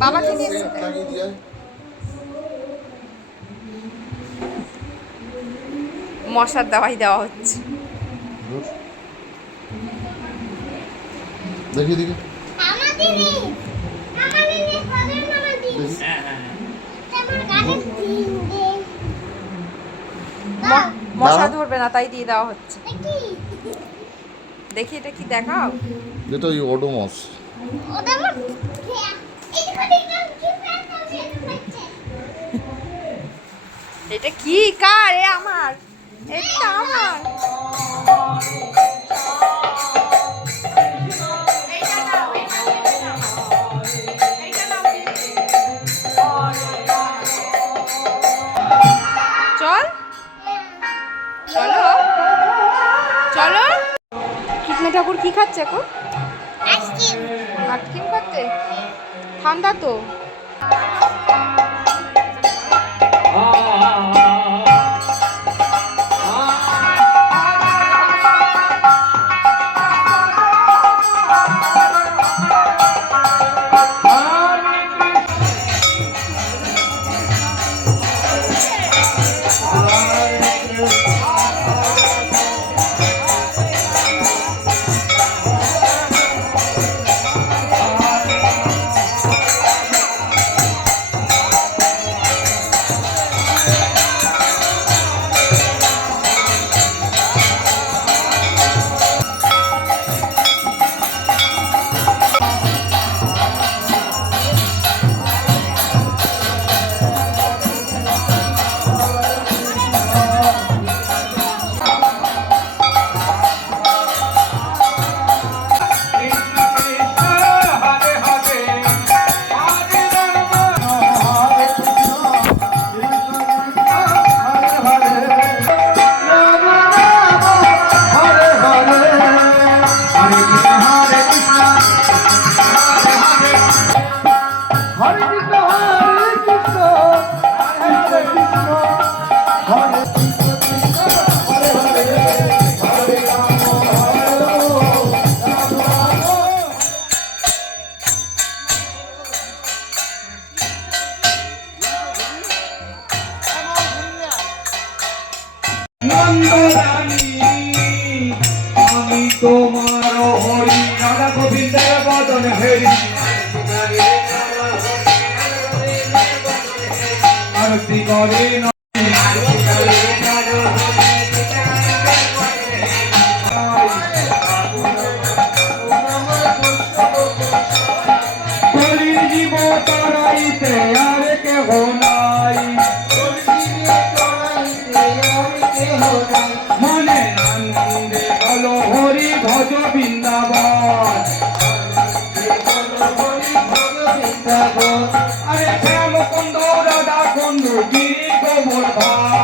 বাবাকে নিয়ে মশার দাওয়াই দেওয়া হচ্ছে। দেখি দেখি মশা ধরবে না তাই দিয়ে দেওয়া হচ্ছে। দেখি এটা কি দেখাও। এটা ওডোমস। এটা কি কার? এ আমার, এটা আমার। চল চলো চলো। কৃষ্ণ ঠাকুর কি খাচ্ছে এখন? আইসক্রিম খাচ্ছে। ঠান্ডা তো। আমি তোমার হরি রাধা গোবিন্দের বদন হেরি আরতি করে জীব তারাইতে আর কেহ নাই মনে নন্দে বলো হরি ভজ বৃন্দাবন আরে শ্যাম কুন্দ রাধা কুন্দ গিরি গোবর ভাই